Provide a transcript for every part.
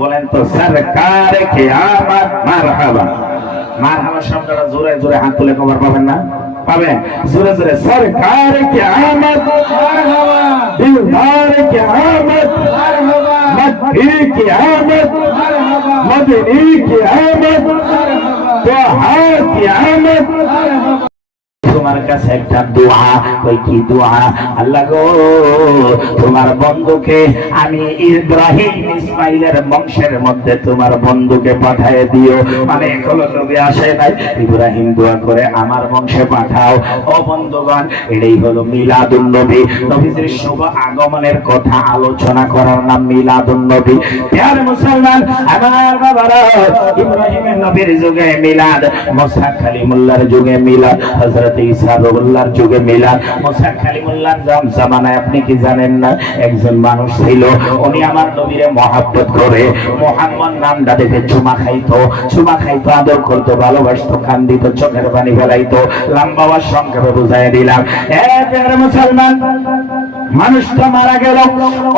বলেন তো সরকারে কিয়ামত মারহাবা। মারহাবা শব্দটা জোরে জোরে হাত তুলে কবর পাবেন না? পাবেন। জোরে জোরে সরকারে কিয়ামত মারহাবা, দিলদার কিয়ামত মারহাবা, মক্কি কিয়ামত মারহাবা, মদিনী কিয়ামত মারহাবা, তোহা কিয়ামত মারহাবা। তোমার কাছে একটা দোয়া, কই কি দোয়া? আল্লাহ গো, তোমার বন্ধুকে আমি ইব্রাহিম ইসমাইলের বংশের মধ্যে তোমার বন্ধুকে পাঠিয়ে দিও। মানে এখনো নবী আসে নাই, ইব্রাহিম দোয়া করে আমার বংশে পাঠাও। ও বন্ধুগণ, এটাই হলো মিলাদুন নবী। নবীজির শুভ আগমনের কথা আলোচনা করার নাম মিলাদুন নবী। প্রিয় মুসলমান, আমার বাবারা, ইব্রাহিমের নবীর যুগে মিলাদ, মুসা কালিমুল্লাহর যুগে মিলাদ, হযরত ঈসা রুহুল্লাহর যুগে মিলাদ। মুসা কালিমুল্লাহর জামানায় আপনি কি জানেন না, একজন মানুষ ছিল, উনি আমার নবীরে মহব্বত করে মুহাম্মদ নামটা দেখে চুমা খাইতো, আদর করতো, ভালোবাসতো, কান্দিত, চোখের পানি ফেলাইতো। লম্বা ওয়াজ সংক্ষেপে বুঝাই দিলাম। মুসলমান, মানুষটা মারা গেল,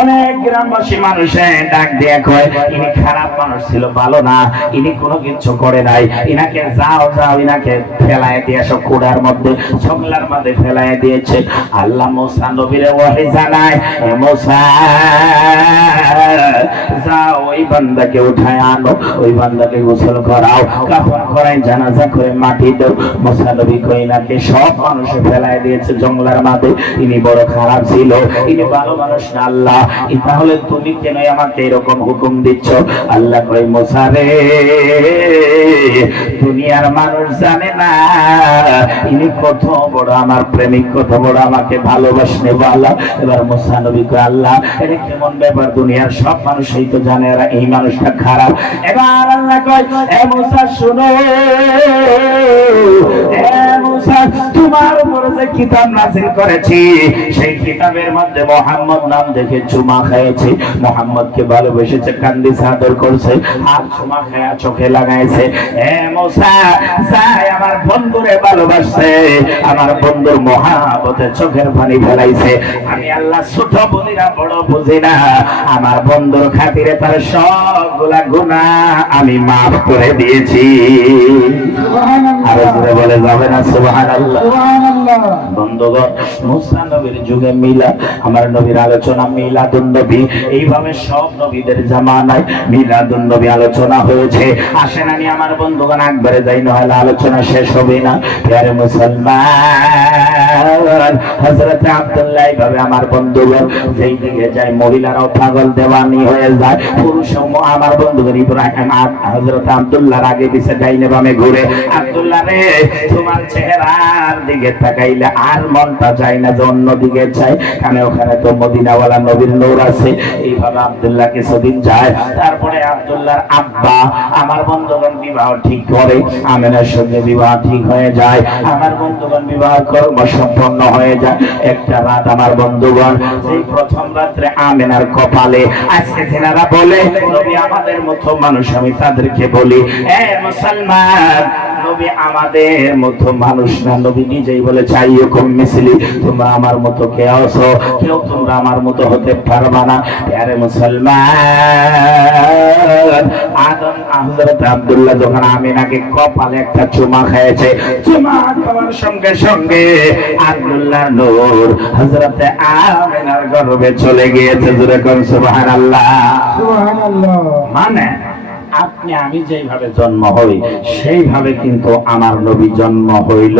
অনেক গ্রামবাসী মানুষে ডাক দিয়ে কয় ইনি খারাপ মানুষ ছিল, ভালো না, ইনি কোনো কিছু করে নাই, ইনাকে যাও যাও, ইনাকে ফেলায় দিয়ে সব কুড়ার মধ্যে, ঝগলার মধ্যে ফেলায় দিয়েছে। আল্লাহ মুসা নবীরে ওয়াহি জানায়, মুসা যাও ওই বান্দাকে উঠায় আনো, ওই বান্দাকে গোসল করাও, কাফন করাই, জানাজা করে মাটি দাও। মুসা নবী কই ইনাকে সব মানুষে ফেলায় দিয়েছে জঙ্গলার মধ্যে, ইনি বড় খারাপ ছিল, ইনি ভালো মানুষ না। আল্লাহ, তাহলে তুমি কেন আমাকে এরকম হুকুম দিচ্ছ? আল্লাহ কই মুসা রে, দুনিয়ার মানুষ জানে না ইনি কত বড় আমার প্রেমিক, কত বড় আমাকে ভালোবাসনে বলা। এবার মুসা নবী কই আল্লাহ, এটা কেমন ব্যাপার? দুনিয়ার সব মানুষই তো জানে এরা এই মানুষটা খারাপ। এবার আল্লাহ কয় এ মুসা শুনো, এ মুসা, তোমার উপরে যে কিতাব নাযিল করেছি সেই কিতাবের মধ্যে মুহাম্মদ নাম দেখে চুমা খেয়েছে, মুহাম্মদকে ভালোবেসেছে, কান্দিছে, আদর করছে, আর চুমা খায়া চোখে লাগাইছে। এ মুসা, যাই আমার বন্ধুরে ভালোবাসছে, আমার বন্ধুর মহাব্বতে চোখের পানি ফেলাইছে। আমি আল্লাহ ছোট বুঝি না, বড় বুঝি না, আমার বন্ধুর খাতিরে তার সবগুলা গুনাহ আমি মাফ করে দিয়েছি। আর জোরে বলে যাবে না সুবহানাল্লাহ? বন্ধুগণ, মুসা নবীর যুগে মিলাদ, আমার নবীর আলোচনা মিলাদুন নবী। এইভাবে সব নবীদের জামানায় মিলাদুন নবী আলোচনা হয়েছে। আসেন আমি আমার বন্ধুগণ একবারে যাই, নহলে আলোচনা শেষ হবে না। প্রিয় মুসলমান, হযরত আব্দুল্লাহ এইভাবে আমার বন্ধুগণ যেই দিকে যায় মহিলারাও পাগল দেওয়ানি হয়ে যায়, পুরুষও আমার বন্ধুগণ ইব্রাহিম হযরত আব্দুল্লাহর আগে পিছে ডাইনে বামে ঘুরে, আব্দুল্লাহ রে তোমার চেহারার দিকে তাকাইলে আর মনটা যায় না যে অন্য দিকে চাই, কারণ ওখানে তো মদিনাওয়ালা নবীর নূর আছে। এইভাবে আব্দুল্লাহ কিছুদিন যায়, তারপরে আব্দুল্লাহর আব্বা আমার বন্ধুগণ বিবাহ ঠিক করে, আমেনার সঙ্গে বিবাহ ঠিক হয়ে যায়, আমার বন্ধুগণ বিবাহ কর্ম সম্পন্ন হয়ে যায়। একটা রাত আমার বন্ধুগণ, সেই প্রথম রাত্রে আমেনার কপালে, আজকে যারা বলে নবী আমাদের মতো মানুষ, আমি তাদেরকে বলি এ মুসলমান, নবী আমাদের মতো মানুষ না, নবী নিজেই বলে চাইয়ুকুম মিসলি, তোমরা আমার মতো কে আছো, কেউ তোমরা আমার মতো হতে পারবা না। আরে মুসলমান, আদম হযরত আব্দুল্লাহ যখন আমিনাকে কপালে একটা চুমা খেয়েছে, চুমা খাওয়ার সঙ্গে সঙ্গে আব্দুল্লাহর নূর হযরত আমিনার গর্ভে চলে গিয়েছে। জোরে কোন সুবহানাল্লাহ? সুবহানাল্লাহ। মানে আপনি আমি যেভাবে জন্ম হই সেইভাবে কিন্তু আমার নবী জন্ম হইল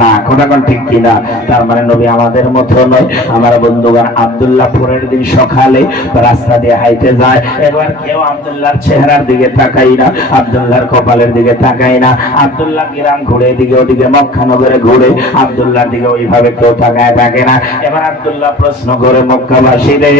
না। কোন ঠিক কিনা? তার মানে নবী আমাদের মতো নয়। আমার বন্ধুগণ, আব্দুল্লাহ পরের দিন সকালে রাস্তা দিয়ে হাইতে যায়, এবার কেউ আব্দুল্লাহর চেহারার দিকে তাকাই না, আব্দুল্লাহর কপালের দিকে তাকাই না, আব্দুল্লাহ গ্রাম ঘুরে এদিকে ওদিকে মক্কা নগরে ঘুরে, আব্দুল্লাহর দিকে ওইভাবে কেউ তাকায় থাকে না। এবার আব্দুল্লাহ প্রশ্ন করে, মক্কাবাসী রে,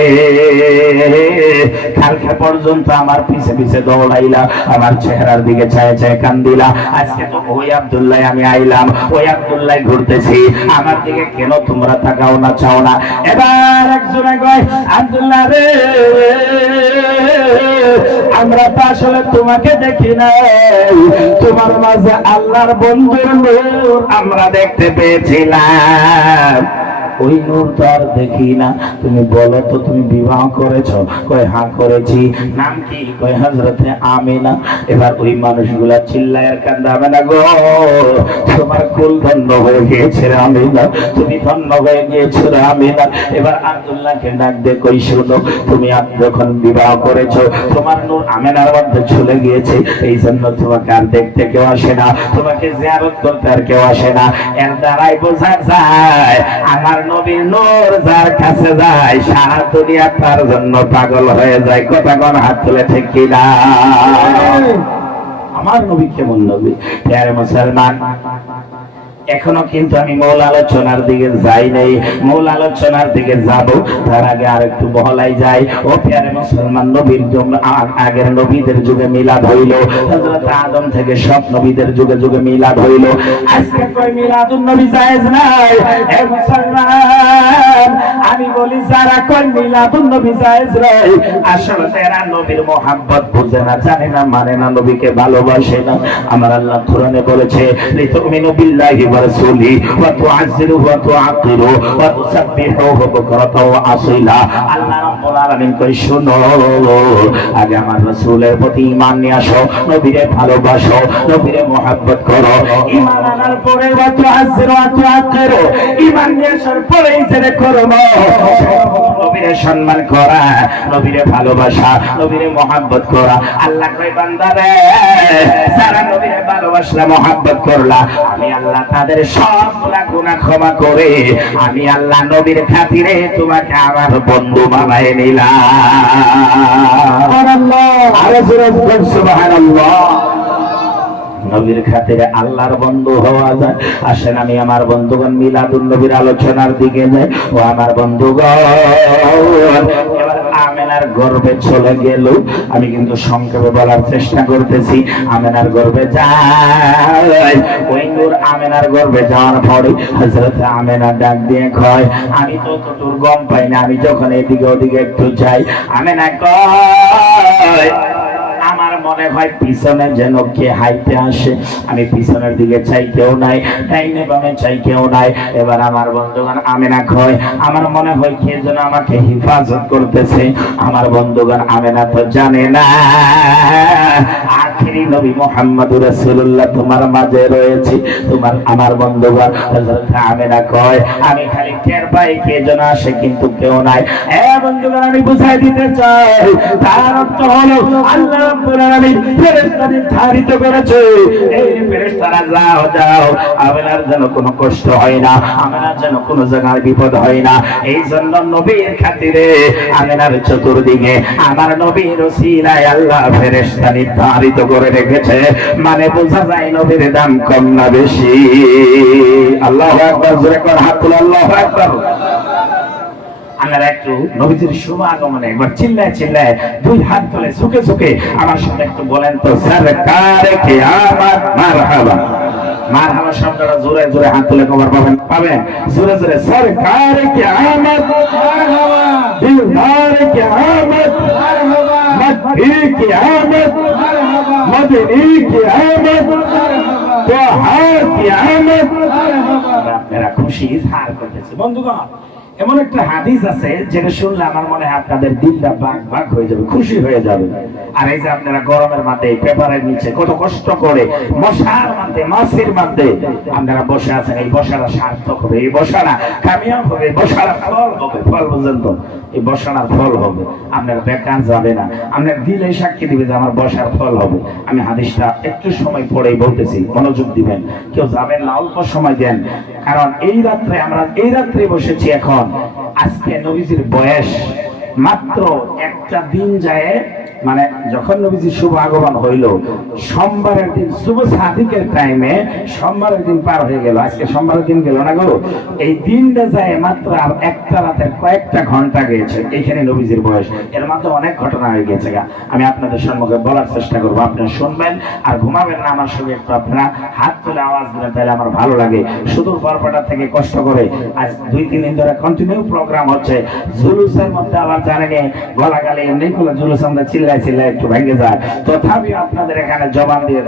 কালকে পর্যন্ত আমার পিছে পিছে দৌড়াইলা, আমার চেহারার দিকে চায় চায় কান্দিলা, আজকে তো ওই আব্দুল্লাহ আমি আইলাম, ওই আব্দুল্লাহ ঘুরতেছি, আমার দিকে কেন তোমরা তাকাও না, চাও না? এবার একজনে কয়, আব্দুল্লাহ রে, আমরা তো আসলে তোমাকে দেখি নাই, তোমার মাঝে আল্লাহর বন্ধুর নূর আমরা দেখতে পেয়েছিলাম। ওই নূর তো আর দেখি না, তুমি বলো তো তুমি বিবাহ করেছো? কয় হ্যাঁ করেছি। নাম কি? কয় হযরতে আমিনা। এবার ওই মানুষগুলা চিল্লায় আর কান্দাবে না, গো তোমার কুল ধন্য হয়ে গিয়েছে রে আমিনা, তুমি ধন্য হয়ে গিয়েছো রে আমিনা। এবার আব্দুল্লাহকে ডাক দিয়ে কই শোনো, তুমি যখন বিবাহ করেছো তোমার নূর আমিনার মধ্যে চলে গিয়েছে, এই জন্য তোমাকে আর দেখতে কেউ আসে না, তোমাকে জিয়ারত করতে আর কেউ আসে না। এর দ্বারাই বোঝা যায় আমার নবীর নূর যার কাছে যায় সারা দুনিয়া তার জন্য পাগল হয়ে যায়। কথা কোন হাত তুলে ঠিক কিনা? আমার নবী কেমন নবী? প্যারে মুসলমান, এখনো কিন্তু আমি মূল আলোচনার দিকে যাই নাই, মূল আলোচনার দিকে যাব। তার আগে আর একটু বহলাই যাই। ও প্যারে মুসলমান, নবীর আগের নবীদের যুগে মিলাদ হইল, হযরত আদম থেকে সব নবীদের যুগে যুগে মিলাদ হইল। আজকে কই মিলাদুন নবী জায়েজ নাই? হে মুসলমান, আমি বলি যারা কই মিলাদুন নবী জায়েজ নাই, আসলে তারা নবীর মোহাব্বত বুঝে না, জানে না, মানে না, নবীকে ভালোবাসে না। আমার আল্লাহ কোরআনে বলেছে লিতুমিনু বিল্লাহি ওয়া রাসূলি ওয়া তুআজ্জিরু ওয়া তুআকিরু ওয়া তুসাব্বিহুহু বুকরাতাও ওয়া আসীলা। আল্লাহ রাব্বুল আলামিন কই শুনো, আগে আমার রাসূলের প্রতি ঈমান নিয়ে আসো, নবীরে ভালোবাসো, নবীরে মোহাব্বত করো। ঈমান আনার পরে ওয়া তুআজ্জিরু ওয়া তুআকিরু, ঈমান নিয়ে আসার পরেই যেটা করো নবীরে সম্মান করা, নবীরে ভালোবাসা, নবীরে মোহাব্বত করা। আল্লাহ কই বান্দারে যারা নবীরে ভালোবাসলা মোহাব্বত করলা, আমি আল্লাহ তাদের সবগুলা গুনাহ ক্ষমা করে আমি আল্লাহ নবীর খাতিরে তোমাকে আমার বন্ধু বানায় নিলাম। সুবহানাল্লাহ, আরে জোরে বলুন সুবহানাল্লাহ। নবীর খাতিরে আল্লাহর বন্ধু হওয়া যায়। আসেন আমি আমার বন্ধুগণ মিলাদুন নবীর আলোচনার দিকে যাই। ও আমার বন্ধুগণ, এবার আমেনার গর্ভে চলে গেল। আমি কিন্তু সংক্ষেপে বলার চেষ্টা করতেছি। আমেনার গর্ভে যায়, ওই নূর আমেনার গর্ভে যাওয়ার পরে হযরত আমেনা ডাক দিয়ে কয়, আমি তো তোর গম পাই না, আমি যখন এদিকে ওদিকে একটু যাই, আমেনা কয় আমার মনে হয় পিছনে যেন কে হাইতে আসে। আমি পিছনের দিকে চাই, কেউ নাই, ডাইনে বামে চাই, কেউ নাই। এবার আমার বন্ধুগণ আমেনা কয়, আমার মনে হয় কে যেন আমাকে হেফাজত করতেছে। আমার বন্ধুগণ আমেনা তো জানে না আখিরি নবী মুহাম্মদুর রাসূলুল্লাহ তোমার মাঝে রয়েছে। তোমার আমার বন্ধুগণ হযরত আমেনা কয়, আমি খালি টের পাই কে যেন আসে, কিন্তু কেউ নাই। বন্ধুগণ আমি বুঝাই দিতে চাই, তার অর্থ হলো আল্লাহ রাব্বুল আলামিন ফেরেশতা নির্ধারিত করেছে, এই ফেরেশতারা যাও যাও, আমেনার যেন কোনো কষ্ট হয় না, আমেনার যেন কোনো জায়গায় বিপদ হয় না। এই জন্য নবীর খাতিরে আমেনার চতুর্দিকে আমার নবীর ওসিলায় আল্লাহ ফেরেশতা নির্ধারিত করে রেখেছে। মানে বোঝা যায় নবীর দাম কম না বেশি। আল্লাহু আকবার, জোরে করে হাত তুলে আল্লাহু আকবার। আপনারা একটু নবীজির শুভ আগমনে একবার চিল্লায় চিল্লায় দুই হাত তুলে ঝুঁকে ঝুঁকে আমার সাথে একটু বলেন তো, সরকারে কিয়ামত মারহাবা। মারহাবা শব্দটা জোরে জোরে হাত তুলে কবার পাবেন জোরে জোরে, সরকারে কিয়ামত মারহাবা, দিলদারে কিয়ামত মারহাবা, মদহি কিয়ামত মারহাবা, মদনী কিয়ামত মারহাবা, তোহা কিয়ামত মারহাবা। আপনারা খুশি ইজহার করতেছে। বন্ধুগণ, এমন একটা হাদিস আছে যেটা শুনলে আমার মনে হয় আপনাদের দিলটা বাক বাক হয়ে যাবে, খুশি হয়ে যাবে। আর এই যে আপনারা গরমের মধ্যে পেপারের নিচে কত কষ্ট করে মশার মধ্যে মাছির মধ্যে আপনারা বসে আছেন, এই বসাটা সার্থক হবে, এই বসাটা কামিয়াব হবে, বসাটা ফল হবে। ফল বুঝেন তো, এই বসাটার ফল হবে, আপনার বেকার যাবে না, আপনার দিলে সাক্ষী দিবে যে আমার বসার ফল হবে। আমি হাদিসটা একটু সময় পরেই বলতেছি, মনোযোগ দিবেন, কেউ যাবেন না, অল্প সময় দেন। কারণ এই রাত্রে আমরা এই রাত্রে বসেছি। এখন আজকে নবীজির বয়স মাত্র একটা দিন যায়, মানে যখন নবীজির শুভ আগমন হইল সোমবারের দিন শুভ সাদিকের টাইমে, সোমবারের দিন পার হয়ে গেল, আজকে সোমবারের দিন গেল না গো, এই দিনটা যায় মাত্র আর একটা রাতের কয়েকটা ঘন্টা গেছে। এইখানে নবীজির বয়স, এর মধ্যে অনেক ঘটনা হয়ে গেছে। আমি আপনাদের সম্মুখে বলার চেষ্টা করবো, আপনারা শুনবেন আর ঘুমাবেন না। আমার সঙ্গে একটু আপনারা হাত তুলে আওয়াজ দিবেন, তাহলে আমার ভালো লাগে। সুদূর বরপাড়া থেকে কষ্ট করে আজ 2-3 দিন ধরে কন্টিনিউ প্রোগ্রাম হচ্ছে। জুলুসের মধ্যে আবার জানেন গলা গালে এমনি করে জুলুস আমরা ছিল চিল্লায় চিল্লায় একটু ভেঙে যায়। তথাপি আপনাদের এখানে জবান দিয়ে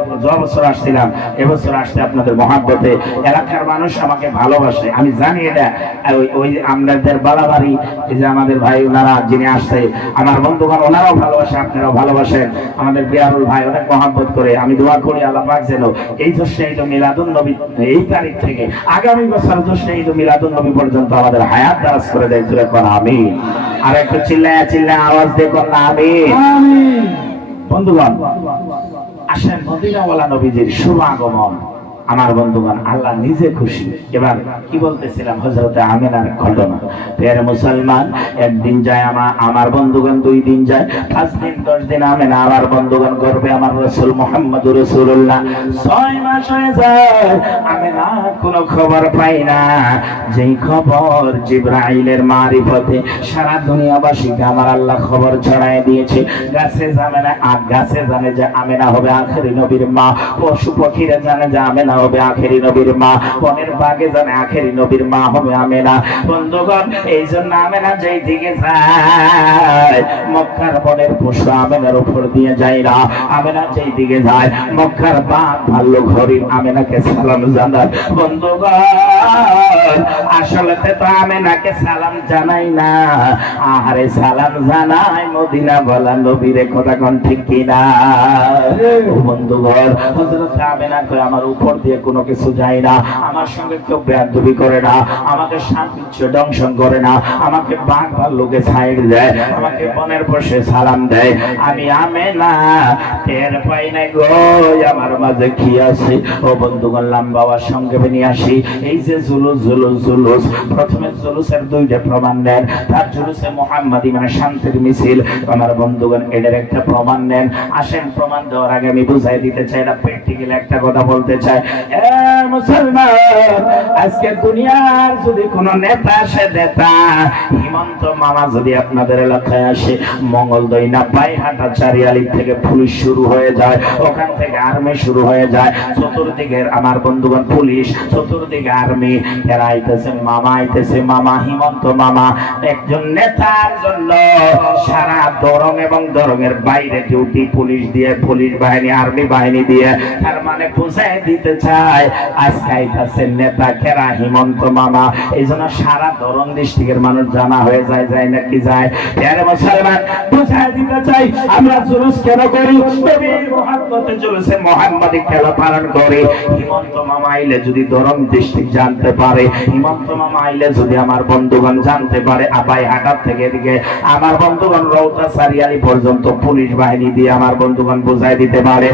বছর আসছিলাম, এবছর আসতে আপনাদের মহাব্বতে এলাকার মানুষ আমাকে ভালোবাসে। আমি জানি এটা ওই আপনাদের বাড়াবাড়ি, এই যে আমাদের ভাই ওনারা যিনি আসছে আমার বন্ধুগণ, ওনারাও ভালোবাসে, আপনারাও ভালোবাসেন। আমাদের বিয়ারুল ভাই অনেক মহাব্বত করে। আমি দোয়া করি আল্লাহ পাক যেন এই জশ্নে ঈদ মিলাদুন নবী এই তারিখ থেকে আগামী বছর জশ্নে ঈদ মিলাদুন নবী পর্যন্ত আমাদের হায়াত দারাজ করে দেয়। জোরে কোন আমিন। আর একটু চিল্লায় চিল্লায় আওয়াজ দিয়ে কোন আমিন। বন্ধুগণ আসেন মদিনাওয়ালা নবীজির শুভ আগমন। আমার বন্ধুগণ আল্লাহ নিজে খুশি। এবার কি বলতেছিলাম, হযরতে আমিনার ঘটনা। প্রিয় মুসলমান, একদিন যায় আমার বন্ধুগণ, 2 দিন যায়, 5 দিন 10 দিন আমিনা আমার বন্ধুগণ গর্বে আমার রাসূল মুহাম্মদুর রাসূলুল্লাহ 6 মাস হয়ে যায়। আমিনা কোনো খবর পাই না। যেই খবর জিবরাইলের মারিফতে সারা দুনিয়াবাসীকে আমার আল্লাহ খবর ছড়ায় দিয়েছে। গাছে জানে না, গাছে জানে যে আমিনা হবে আখেরি নবীর মা, পশু পাখিরা জানে যে আমিনা হবে আখেরি নবীর মা, বনের বাগে জানে আখেরি নবীর মা হবে আমেনা। বন্ধুগণ এই জন্য আমেনা যেই দিকে যায় মক্কার বনের পশু আমেনার উপর দিয়ে যায় না। আমেনা যেই দিকে যায় মক্কার বাঘ ভাল্লুক হরিণ আমেনাকে সালাম জানায়। বন্ধুগণ আসলে তো আমেনাকে সালাম জানাই না, আহারে সালাম জানাই মদিনা বলা নবীরে। কথা কোন ঠিক কিনা? বন্ধুগণ হযরত আমেনা কয় আমার উপর দিয়ে কোনো কিছু যায় না, আমার সঙ্গে কেউ বেয়াদবি করে না, আমাকে শান্তি দংশন করে না, আমাকে বাঘ ভাল্লুকে সাইড দেয়, আমাকে বনের বসে সালাম দেয়। আমি আমেনা টের পাই না গো আমার মাঝে কি আছে। ও বন্ধুগণ লম্বাওয়ার সঙ্গে নিয়ে আসি। এই যে জুলুস জুলুস জুলুস, প্রথমে জুলুসের 2টা প্রমাণ নেন। তার জুলুসে মুহাম্মাদি মানে শান্তির মিছিল। আমার বন্ধুগণ এটার একটা প্রমাণ নেন। আসেন প্রমাণ দেওয়ার আগে আমি বুঝাই দিতে চাই, এটা প্র্যাকটিক্যাল একটা কথা বলতে চাই। মুসলমান আজকে দুনিয়ার যদি কোন নেতা আসে, নেতা হিমন্ত মামা যদি আপনাদের এলাকায় আসে, মঙ্গলদৈ না পাইহাটা চারিয়ালি থেকে পুলিশ শুরু হয়ে যায়, ওখান থেকে আর্মি শুরু হয়ে যায়, চতুর্দিকে আমার বন্ধুগণ পুলিশ, চতুর্দিকে আর্মি। এরা আইতেছে মামা, আইতেছে মামা, হিমন্ত মামা। একজন নেতার জন্য সারা দরং এবং দরঙের বাইরে ডিউটি পুলিশ দিয়ে, পুলিশ বাহিনী আর্মি বাহিনী দিয়ে। তার মানে বুঝাই দিতে চায় আজকে আইতাছে নেতা কেরা হিমন্ত মামা। এই জন্য সারা দরং ডিস্ট্রিক্টের মানুষ জানা হয়ে যায়, যায় নাকি যায়। প্রিয় মুসলমান বুঝাই দিতে চাই আমরা জুলুস কেন করি, নবীর মুহাব্বতে জুলুসে মুহাম্মাদি কেন পালন করি। হিমন্ত মামা আইলে যদি দরং ডিস্ট্রিক্ট জানতে পারে, হিমন্ত মামা আইলে যদি আমার বন্ধুগণ জানতে পারে, আপাই হাটার থেকে এদিকে আমার বন্ধুগণ রৌতা সারিয়ালি পর্যন্ত পুলিশ বাহিনী দিয়ে আমার বন্ধুগণ বুঝাই দিতে পারে।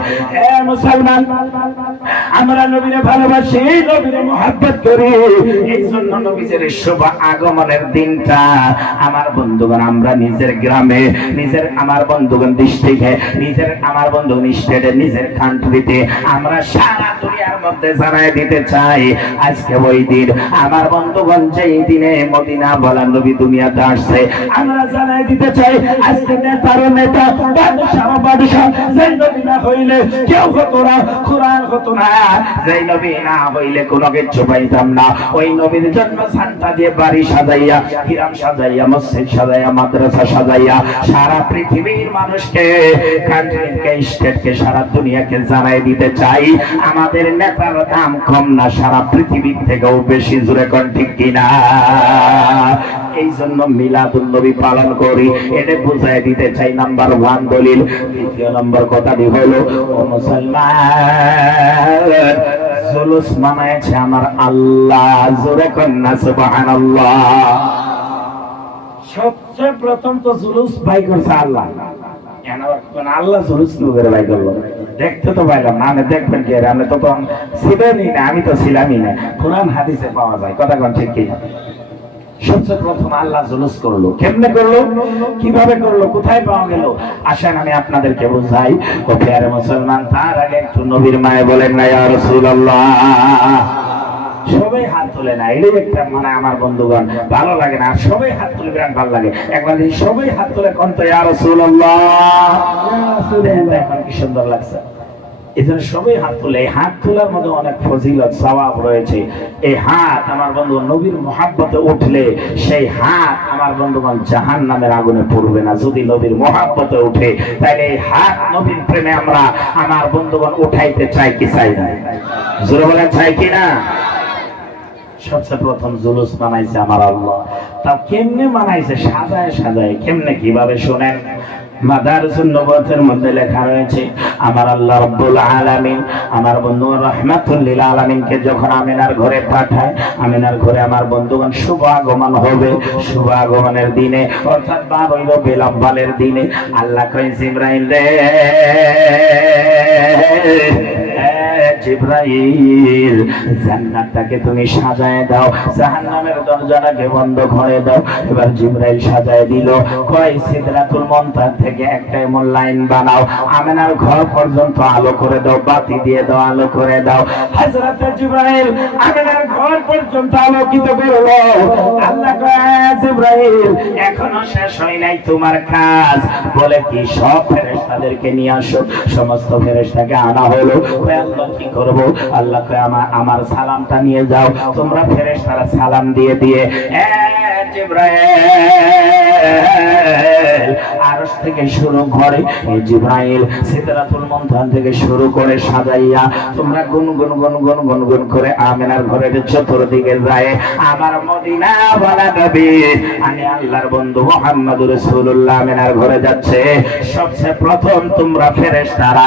মুসলমান আমরা নবীরে ভালোবাসি, নবীরে মুহাব্বত করি। এই জন্য নবীর শুভ আগমনের দিনটা আমার বন্ধুগণ আমরা নিজের গ্রামে, নিজের আমার বন্ধুগণ ডিস্ট্রিক্টে, নিজের আমার বন্ধুগণ স্টেটে, নিজের কান্ট্রিতে আমরা সারা দুনিয়ার মধ্যে জানাই দিতে চাই আজকে ওই দিন। আমার বন্ধুগণ যেই দিনে মদিনা বলা নবী দুনিয়াতে আসছে, আমরা জানাই দিতে চাই আজকে নেতার নেতা বাদশাহ বাদশাহ যেই নবী না হইলে কেউ হতো না, কোরআন হতো না। যেই নবী না হইলে কোনো কিছু পাইতাম না। ওই নবীর জন্য সান্তা দিয়ে বাড়ি সাজাইয়া, হিরাম সাজাইয়া, মসজিদ সাজাইয়া, মাদ্রাসা সাজাইয়া সারা পৃথিবীর মানুষকে, কান্ট্রিকে, স্টেটকে, সারা দুনিয়াকে জানাই দিতে চাই আমাদের নেতার দাম কম না, সারা পৃথিবীর থেকেও বেশি। জোরে কোন ঠিক কিনা? এই জন্য মিলাদুন নবী পালন করি, এটা বুঝাই দিতে চাই। নাম্বার 1 দলিল। দ্বিতীয় নম্বর কথাটি হলো ও মুসলমান জুলুস মানায়েছে আমার আল্লাহ। জোরে কন্না সুবহানাল্লাহ। সবচেয়ে প্রথম তো জুলুস বাই করছে আল্লাহ। আল্লাহ জুলুস করে বাই করলো, দেখতে তো পাইলাম না। আমি দেখবেন কি, আমি তো ছিলামই না, আমি তো ছিলামই না। কোরআন হাদিসে পাওয়া যায়। কথা কোন ঠিক কি? সবচেয়ে প্রথম আল্লাহ জুলুস করলো। কেমনে করলো, কিভাবে করলো, কোথায় পাওয়া গেল? আসেন আমি আপনাদেরকে বুঝাই। ও প্রিয় মুসলমান, তার আগে একটু নবীর মায়ে বলেন না ইয়া রাসূলুল্লাহ। সবাই হাত তোলে না, এটাই একটা মানে আমার বন্ধুগণ ভালো লাগে না। সবাই হাত তুলে বিরাট ভালো লাগে। একবার সবাই হাত তুলে কোন তো ইয়া রাসূলুল্লাহ। এখন কি সুন্দর লাগছে। এজন্য সবাই হাত তোলে। এই হাত তোলার মধ্যে অনেক ফজিলত সওয়াব রয়েছে। এই হাত আমার বন্ধু নবীর মহব্বতে উঠলে সেই হাত আমার বন্ধুগণ জাহান্নামের আগুনে পড়বে না। যদি নবীর মহব্বতে উঠে তাহলে এই হাত নবীর প্রেমে আমরা আমার বন্ধুগণ উঠাইতে চাই কি চাই না? জোরে বলেন চাই কি না? সবচেয়ে প্রথম জুলুস বানাইছে আমার আল্লাহ। তা কেমনে বানাইছে? সাজায় সাজায়। কেমনে? কিভাবে শুনেন। মাদারিসুন নবুওয়াতের মধ্যে লেখা রয়েছে আমার আল্লাহ রাব্বুল আলামিন আমার বন্ধু রাহমাতুল লিল আলামিনকে যখন আমিনার ঘরে পাঠায়, আমিনার ঘরে আমার বন্ধুগণ শুভ আগমন হবে। শুভ আগমনের দিনে অর্থাৎ 12 রবিউল আউয়ালের দিনে আল্লাহ কয় জিবরাইল রে, জিবরাইল জান্নাতটাকে তুমি সাজায় দাও, জাহান্নামের দরজাটাকে বন্ধ করে দাও। এবার জিবরাইল সাজায় দিল। কয় সিদরাতুল মুনতাহা থেকে একটা এমন লাইন বানাও, আমিনার ঘর পর্যন্ত আলো করে দাও, বাতি দিয়ে দাও, আলো করে দাও। হযরত জিবরাইল আমিনার ঘর পর্যন্ত আলোকিত করলো। আল্লাহ কয় জিবরাইল এখনো শেষ হয় নাই তোমার কাজ। বলে কি? সব ফেরেশতাদেরকে নিয়ে আসো। সমস্ত ফেরেশতাকে আনা হলো। আল্লাহ কি করব? আল্লাহ কয় আমার সালামটা নিয়ে যাও। তোমরা ফেরেশতারা সালাম দিয়ে দিয়ে জিবরাইল আরশ থেকে শুরু করে জিবরাইল সিদরাতুল মুনতাহা থেকে শুরু করে সাজাইয়া তোমরা গুনগুন গুনগুন গুনগুন করে আমিনার ঘরের চতুর্দিকে যায়। আমার মদিনা ওয়ালা নবী আমি আল্লাহর বন্ধু মুহাম্মদুর রাসূলুল্লাহ আমিনার ঘরে যাচ্ছে। সবচেয়ে প্রথম তোমরা ফেরেশতারা